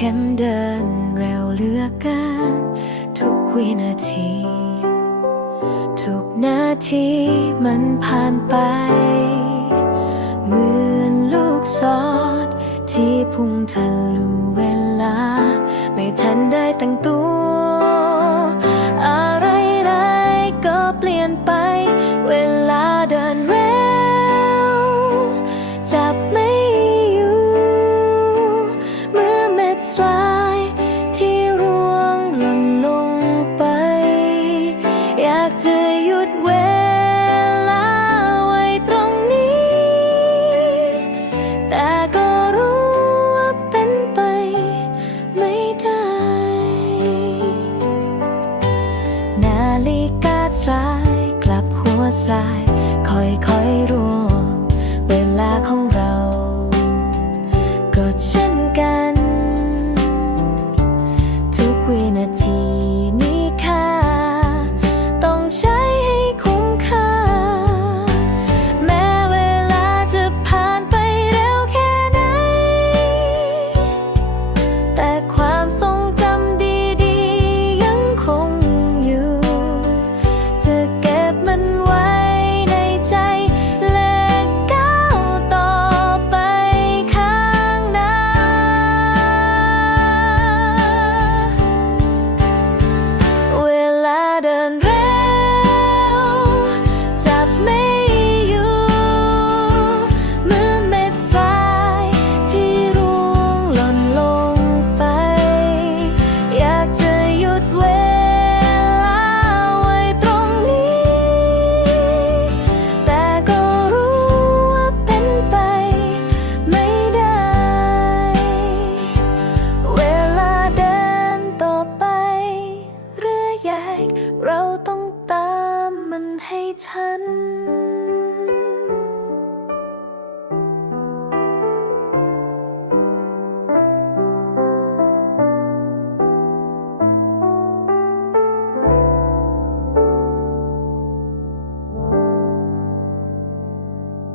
ข็มเดินเร็วเหลือเกินทุกวินาที ทุกนาทีมันผ่านไปเหมือนลูกศรที่พุ่งทะลุเวลา ไม่ทันได้ตั้งตัว อะไรๆก็เปลี่ยนไป ดทรายที่ร่วงหล่นลงไป อยากจะหยุดเวลาไว้ตรงนี้ แต่ก็รู้ว่าเป็นไปไม่ได้ นาฬิกาสายกลับหัวสาย ค่อยๆรวม ทุก ให้ฉัน